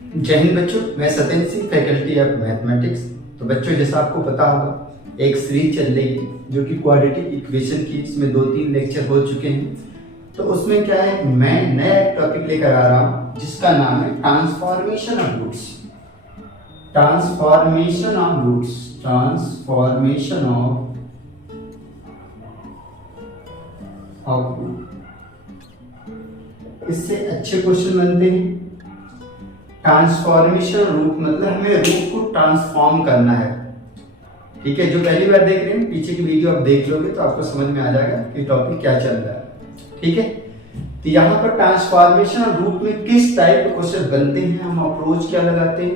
जय हिंद बच्चों, मैं Satyendra Singh, faculty of mathematics. तो बच्चों, जैसा आपको पता होगा, एक सीरीज चल रही है जो कि क्वाड्रेटिक इक्वेशन की, इसमें 2-3 लेक्चर हो चुके हैं। तो उसमें क्या है, मैं नया एक टॉपिक लेकर आ रहा हूँ जिसका नाम है transformation of roots. Transformation of roots, transformation of root. इससे अच्छे क्वेश्चन बनते हैं। ट्रांसफॉर्मेशन रूट मतलब हमें रूट को ट्रांसफॉर्म करना है। ठीक है, जो पहली बार देख रहे हैं, पीछे की वीडियो आप देख लोगे तो आपको समझ में आ जाएगा कि टॉपिक क्या चल रहा है। ठीक है, तो यहाँ पर ट्रांसफॉर्मेशन रूट में किस टाइप के क्वेश्चन बनते हैं, हम अप्रोच क्या लगाते हैं,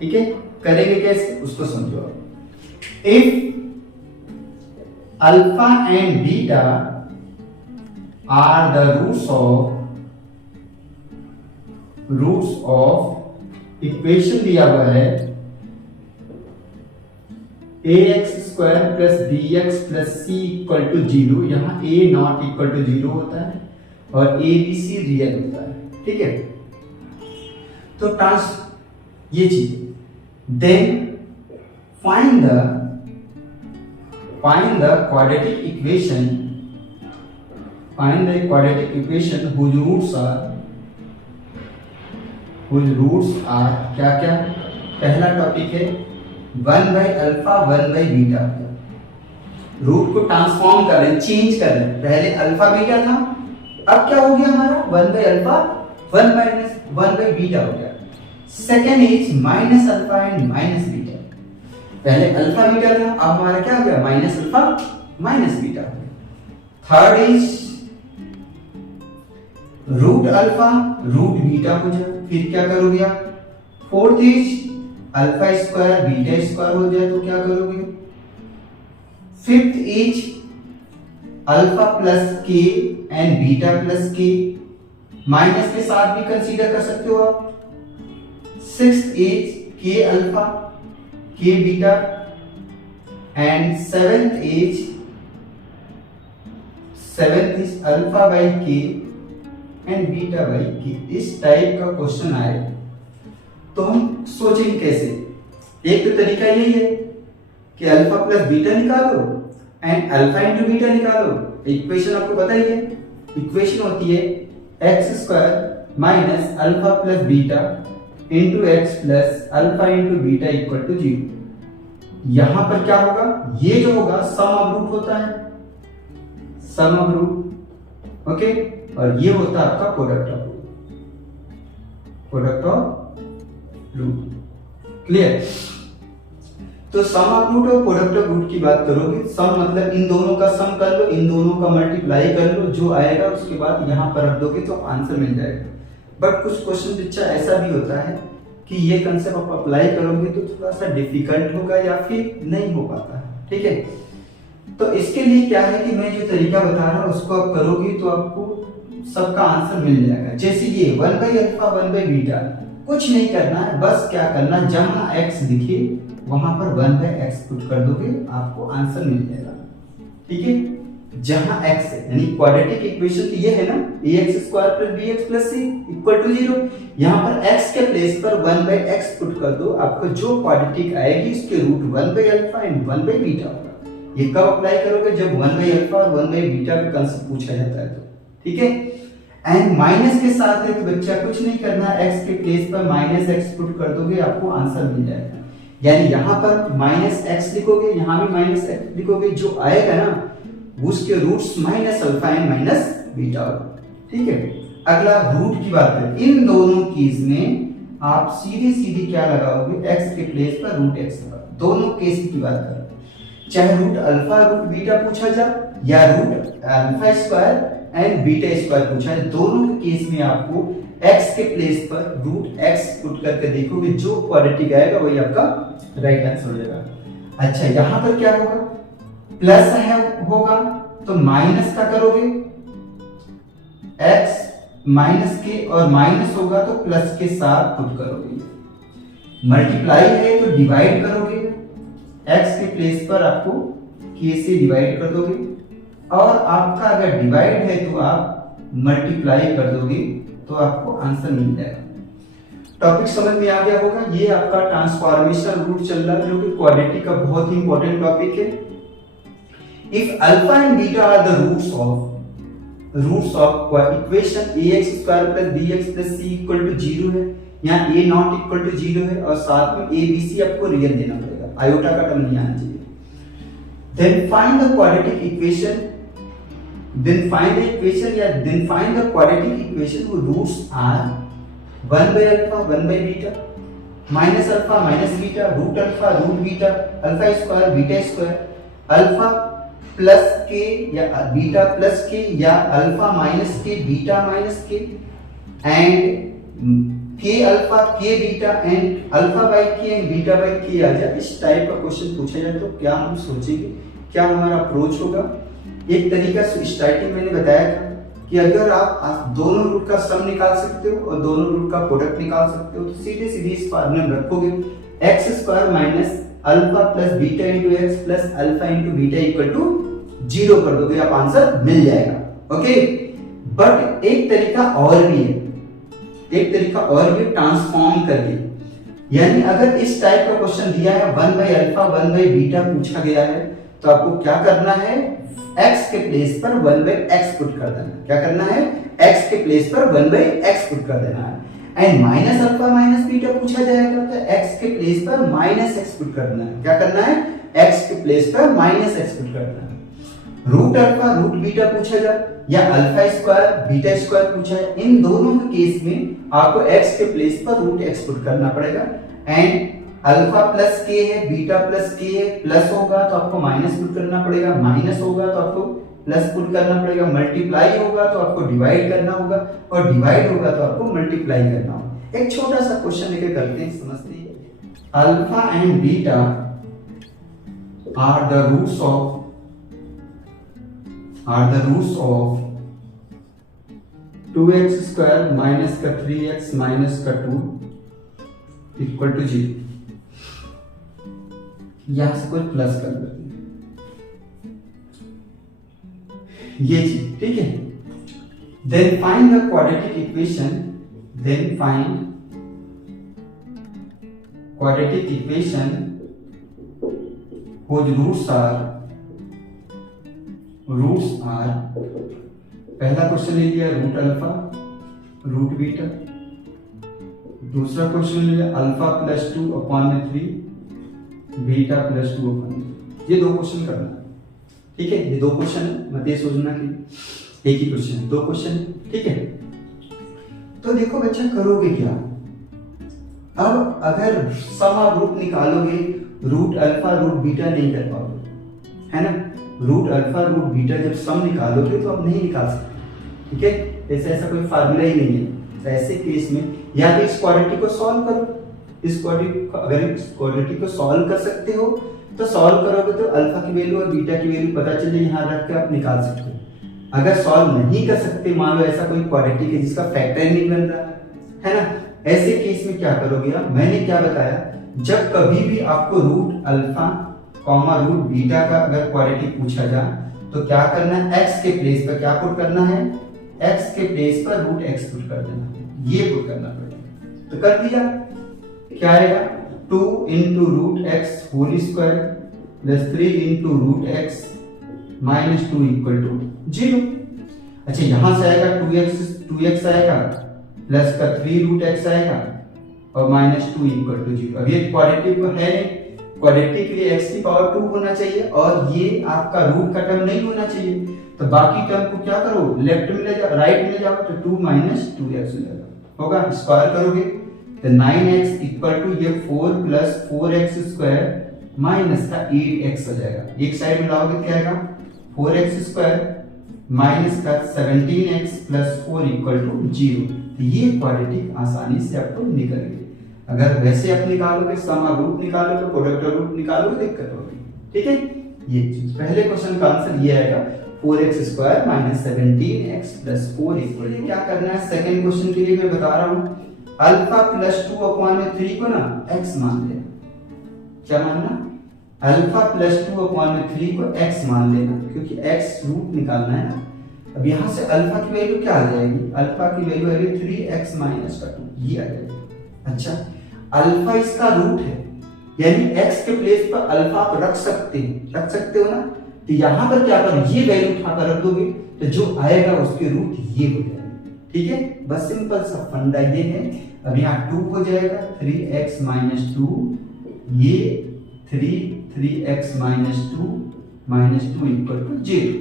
ठीक है, करेंगे कैसे, उसको समझो। If alpha and beta are the roots of equation दिया हुआ है ax² + bx + c = 0। यहाँ a नॉट इक्वल टू 0 होता है और a b c रियल होता है। ठीक है, तो ये चीज, then find the quadratic equation whose roots are क्या क्या। पहला टॉपिक है 1/α 1/β। रूट को ट्रांसफॉर्म कर रहे हैं, चेंज कर रहे हैं। पहले अल्फा बीटा था, अब क्या हो गया हमारा 1/α 1/β हो गया। Second is -α and -β। पहले अल्फा बीटा था, अब हमारा क्या हो गया -α -β। Third is root alpha root beta हो जाए, फिर क्या करोगे आप। फोर्थ इज α² β² हो जाए तो क्या करोगे। फिफ्थ इज अल्फा प्लस के एंड बीटा प्लस के, माइनस के साथ भी कंसीडर कर सकते हो आप। सिक्स्थ इज के अल्फा के beta and seventh is alpha by के एंड बीटा बाई के। इस टाइप का क्वेश्चन आए तो हम सोचेंगे कैसे। एक तो तरीका यही है कि अल्फा प्लस बीटा निकालो एंड अल्फा इंटू बीटा निकालो। इक्वेशन आपको पता ही है, इक्वेशन होती है x² minus alpha plus beta into x plus alpha into beta equal to 0। यहां पर क्या होगा, ये जो होगा सम ऑफ रूट होता है, सम ऑफ रूट। ओके, और ये होता है आपका प्रोडक्ट ऑफ रूट। क्लियर। तो सम ऑफ रूट और प्रोडक्ट ऑफ रूट की बात करोगे, सम मतलब इन दोनों का सम कर लो, इन दोनों का मल्टीप्लाई कर लो, जो आएगा उसके बाद यहां पर रख दोगे तो आंसर मिल जाएगा। बट कुछ क्वेश्चन बच्चा ऐसा भी होता है कि ये कंसेप्ट आप अप्लाई करोगे तो थोड़ा सा डिफिकल्ट होगा या फिर नहीं हो पाता है। ठीक है, तो इसके लिए क्या है कि मैं जो तरीका बता रहा हूं उसको आप करोगे तो आपको सबका आंसर मिल जाएगा। जैसे ये 1/α 1/β, कुछ नहीं करना है, बस क्या करना, जहां x दिखे वहां पर 1/x पुट कर दोगे, आपको आंसर मिल जाएगा। ठीक है, जहां x है, यानी क्वाड्रेटिक इक्वेशन तो ये है ना, ax² + bx + c = 0। यहां पर x के प्लेस पर 1/x पुट कर दो, आपको जो क्वाड्रेटिक आएगी उसके रूट 1/α एंड 1/β होगा। ये कब अप्लाई करोगे, जब 1/α और 1/β का कंसेप्ट पूछा जाता है तो। ठीक है, एंड माइनस के साथ है तो बच्चा कुछ नहीं करना, x के प्लेस पर -x पुट कर दोगे, आपको आंसर मिल जाएगा। यानी यहाँ पर -x लिखोगे, यहाँ भी -x लिखोगे, जो आएगा ना उसके रूट्स -α एंड -β होगा। ठीक है, अगला रूट की बात करें, इन दोनों केस में आप सीधी क्या लगाओगे, x के प्लेस पर √x लगा। दोनों केस की बात करें, चाहे रूट अल्फा रूट बीटा पूछा जाए या रूट α² एंड β² पूछा है, दोनों के केस में आपको x के प्लेस पर √x पुट करके देखोगे, जो क्वाड्रेटिक आएगा वही आपका राइट आंसर हो जाएगा। अच्छा, यहां पर क्या होगा, प्लस है होगा तो माइनस का करोगे, x माइनस के और माइनस होगा तो प्लस के साथ पुट करोगे। मल्टीप्लाई है तो डिवाइड करोगे, x के प्लेस पर आपको k से डिवाइड कर दोगे, और आपका अगर डिवाइड है तो आप मल्टीप्लाई कर दोगे तो आपको आंसर मिल जाएगा। टॉपिक समझ में आ गया होगा। ये आपका ट्रांसफॉर्मेशनल रूट चल रहा है जो कि क्वाड्रेटिक का बहुत ही इंपॉर्टेंट टॉपिक है। If alpha and beta are the roots of equation ax square plus bx plus c equal to 0 है, यहाँ a नॉट इक्वल टू 0 है और साथ में a b c आपको रियल देना पड़ेगा, आयोटा का टर्म नहीं आना चाहिए। Then find the quadratic equation, then find the quadratic equation whose roots are 1 by alpha 1 by beta minus alpha minus beta root alpha root beta alpha square beta square alpha plus k या beta plus k या alpha minus k beta minus k and k alpha k beta and alpha by k and beta by k आ जाए। इस type का question पूछा जाए तो क्या हम सोचेंगे, क्या हमारा अप्रोच होगा। एक तरीका स्टार्टिंग मैंने बताया था कि अगर आप दोनों रूट का सम निकाल सकते हो और दोनों रूट का प्रोडक्ट निकाल सकते हो तो सीधे सीधे इस फार्मूले में रखोगे x square minus alpha plus beta into x plus alpha into beta equal to 0 कर दोगे, आप आंसर मिल जाएगा। ओके, बट एक तरीका और भी है, ट्रांसफॉर्म करके, यानी अगर इस टाइप का क्वेश्चन दिया है 1 बाई अल्फा 1 बाई बीटा पूछा गया है तो आपको क्या करना है, x के प्लेस पर 1 बाई x पुट कर देना। क्या करना है, x के प्लेस पर 1 बाई x पुट कर देना है। And minus alpha minus beta पूछा जाएगा तो x के प्लेस पर माइनस x पुट करना है। क्या करना है, x के प्लेस पर माइनस x पुट करना है। रूट अल्फा रूट बीटा पूछा जाए या अल्फा स्क्वायर बीटा स्क्वायर पूछा है, इन दोनों के केस में आपको x के प्लेस पर रूट x पुट करना पड़ेगा। एंड अल्फा प्लस के है, बीटा प्लस के है, प्लस होगा तो आपको माइनस पुट करना पड़ेगा, माइनस होगा तो आपको प्लस पुट करना पड़ेगा, मल्टीप्लाई होगा तो आपको डिवाइड करना होगा और डिवाइड होगा तो आपको मल्टीप्लाई करना होगा। एक छोटा सा क्वेश्चन लेके करते हैं, समझते हैं। Alpha and beta are the roots of 2x square minus का 3x माइनस का 2 इक्वल टू 0। यहां से कोई प्लस कर देते हैं, ये चीज ठीक है। Then find the quadratic equation, whose roots are पहला क्वेश्चन ले लिया रूट अल्फा रूट बीटा, दूसरा क्वेश्चन ले लिया अल्फा प्लस 2 अपॉन में 3 बीटा प्लस 2 अपॉन में। ये दो क्वेश्चन करना है, ठीक है। ये दो क्वेश्चन है, मत ये सोचना कि एक ही क्वेश्चन है, दो क्वेश्चन, ठीक है। तो देखो बच्चा करोगे क्या, अब अगर सम ऑफ रूट निकालोगे, रूट अल्फा रूट बीटा नहीं कर पाओगे, है ना। रूट अल्फा रूट बीटा जब सम निकालोगे तो आप नहीं निकाल सकते, ठीक है। ऐसा कोई फार्मूला ही नहीं है। तो ऐसे केस में या तो इस क्वाड्रेटिक को सॉल्व करो, अगर इस क्वाड्रेटिक को सॉल्व कर सकते हो तो सॉल्व करोगे तो अल्फा की वैल्यू और बीटा की वैल्यू पता चले, यहाँ रख के आप निकाल सकते हो। अगर सॉल्व नहीं कर सकते, मान लो ऐसा कोई क्वाड्रेटिक है जिसका फैक्टर नहीं बन रहा है ना, ऐसे केस में क्या करोगे आप, मैंने क्या बताया, जब कभी भी आपको root alpha comma root beta का अगर क्वाड्रेटिक पूछा जाए तो क्या करना है, x के प्लेस पर क्या पुट करना है, x के प्लेस पर रूट x पुट कर देना, ये पुट करना पड़ेगा। तो कर दिया, क्या आएगा 2 into root x whole square plus 3 into root x minus 2 equal to 0। अच्छा यहां से आएगा 2x आएगा प्लस का 3 रूट एक्स आएगा और माइनस 2 इक्वल टू 0। अब ये क्वाड्रेटिक है, क्वाड्रेटिक के लिए x की पावर 2 होना चाहिए और ये आपका रूट का टर्म नहीं होना चाहिए, तो बाकी टर्म को क्या करो, लेफ्ट में ले जाओ, राइट में ले जाओ, तो 2 माइनस 2x हो जाएगा, होगा। स्क्वायर करोगे तो 9x इक्वल टू ये 4 प्लस 4x स्क्वायर माइनस का 8x हो जाएगा। एक साइड में लाओगे क्या आएगा, 4x स्क्वायर माइनस का 17x प्लस 4 इक्वल टू 0। ये क्वाड्रेटिक आसानी से आपको निकल गई। अगर वैसे आप निकालोगे, सम ऑफ रूट निकालोगे, प्रोडक्ट ऑफ रूट निकालोगे, दिक्कत होगी, ठीक है। ये पहले क्वेश्चन का आंसर ये आएगा 4x square minus 17x plus 4 equal to, क्या करना है सेकंड क्वेश्चन के लिए मैं बता रहा हूँ, अल्फा प्लस 2 अपॉन में 3 को ना x मान लेना। क्या मानना, अल्फा प्लस 2 अपॉन में 3 को x मान लेना, क्योंकि x रूट निकालना है ना। अब यहाँ से अल्फा की वैल्यू क्या आ जाएगी, अल्फा की वैल्यू आएगी 3x माइनस का 2, ये आ जाएगी। अच्छा, अल्फा इसका रूट है, यानी x के प्लेस पर अल्फा आप रख सकते हो ना। तो यहां पर क्या करो, ये वैल्यू उठाकर रख दोगे तो जो आएगा उसके रूट ये हो जाएंगे। ठीक है, बस सिंपल सा फंडा ये है। अब यहाँ 2 हो जाएगा 3x माइनस 2, ये 3x माइनस 2 इक्वल टू 0।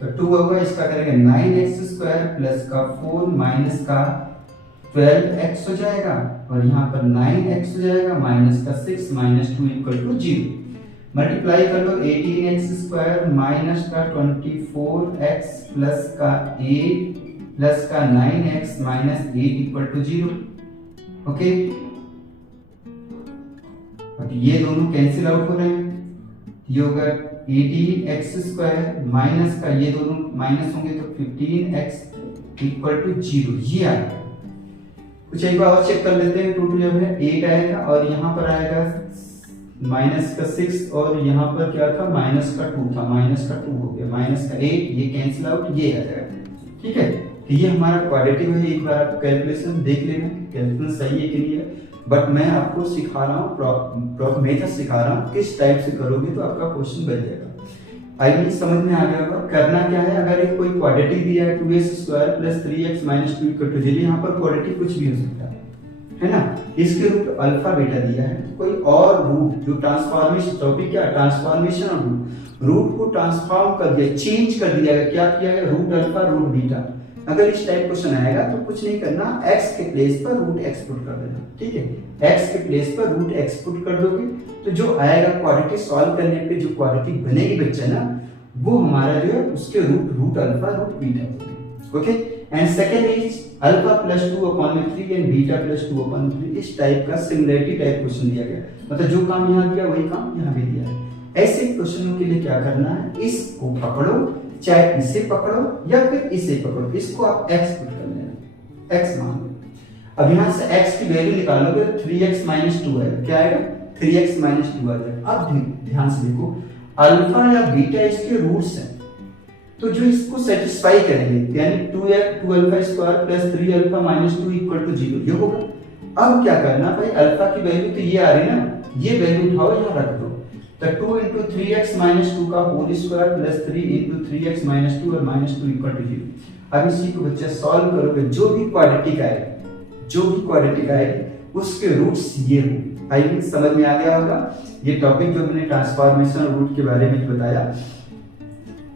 तो 2 होगा, इसका करेंगे 9x स्क्वायर प्लस का 4 माइनस का 12x हो जाएगा, और यहाँ पर 9x हो जाएगा माइनस का 6 माइनस 2 इक्वल टू 0। मल्टीप्लाई कर लो 18x स्क्वायर माइनस का 24x प्लस का 8 प्लस का 9x minus 8 equal to 0। Okay, अब ये दोनों कैंसिल आउट हो रहे हैं, ये होगा 18x स्क्वायर माइनस का, ये दोनों माइनस होंगे तो 15x इक्वल टू 0, ये आएगा। कुछ एक बार और चेक कर लेते हैं, 2 जब है 8 आएगा, और यहाँ पर आएगा माइनस का 6, और यहाँ पर क्या था माइनस का 2 था, माइनस का 2 हो गया, माइनस का 8, ये कैंसिल आउट, ये आ जाएगा। ठीक है, तो ये हमारा क्वाड्रेटिक है। एक बार आप कैलकुलेशन देख लेना, कैलकुलेशन सही है कि नहीं है, बट मैं आपको सिखा रहा हूँ, मेथड सिखा रहा हूँ, किस टाइप से करोगे तो आपका क्वेश्चन बन जाएगा। आई मीन समझ में आ गया होगा। करना क्या है, अगर एक कोई क्वाड्रेटिक दिया है 2x square plus 3x minus 2 equal to 0, यहाँ पर क्वाड्रेटिक कुछ भी हो सकता है ना, इसके रूट अल्फा बीटा दिया है, तो कोई और रूट जो ट्रांसफॉर्मेशन, टॉपिक क्या, ट्रांसफॉर्मेशन ऑफ रूट को ट्रांसफॉर्म कर दिया, चेंज कर दिया, क्या किया है, रूट अल्फा रूट बीटा। अगर इस टाइप क्वेश्चन आएगा तो कुछ नहीं करना, x के प्लेस पर रूट x पुट कर देना। ठीक है, x के प्लेस पर रूट x पुट कर दोगे तो जो आएगा क्वाड्रेटिक सॉल्व करने पे जो क्वाड्रेटिक बनेगी बच्चा ना, वो हमारा जो है उसके root alpha root beta. Okay, and second is alpha plus 2/3 and beta plus 2/3। इस टाइप का सिमिलरिटी टाइप क्वेश्चन दिया गया, मतलब जो काम यहाँ दिया वही काम यहाँ भी दिया है। ऐसे क्वेश्चनों के लिए क्या करना है, इसको पकड़ो, चाहे इसे पकड़ो या फिर इसे पकड़ो, इसको आप x पुट कर लेना, x मान लो। अब यहाँ से x की वैल्यू निकालोगे 3x माइनस 2 आएगा, क्या आएगा 3x माइनस 2 आ जाएगा। अब ध्यान से देखो, अल्फा या बीटा इसके रूट्स हैं, तो जो इसको सेटिस्फाई करेंगे, यानी 2 alpha square plus 3 alpha minus 2 equal to 0, ये होगा। अब क्या करना भाई, अल्फा की वैल्यू तो ये आ रही ना, ये वैल्यू उठाओ यहाँ रख दो, तो 2 into 3x minus 2 का whole square plus 3 into 3x minus 2 और minus 2 इक्वल टू 0। अब इसी को बच्चा सॉल्व करोगे, जो भी क्वाड्रेटिक आएगा उसके रूट्स ये होंगे। आई मीन समझ में आ गया होगा ये टॉपिक जो मैंने ट्रांसफॉर्मेशन रूट के बारे में बताया।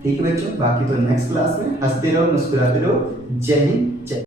ठीक है बच्चों, बाकी तो नेक्स्ट क्लास में। हंसते रहो, मुस्कुराते रहो। जय हिंद।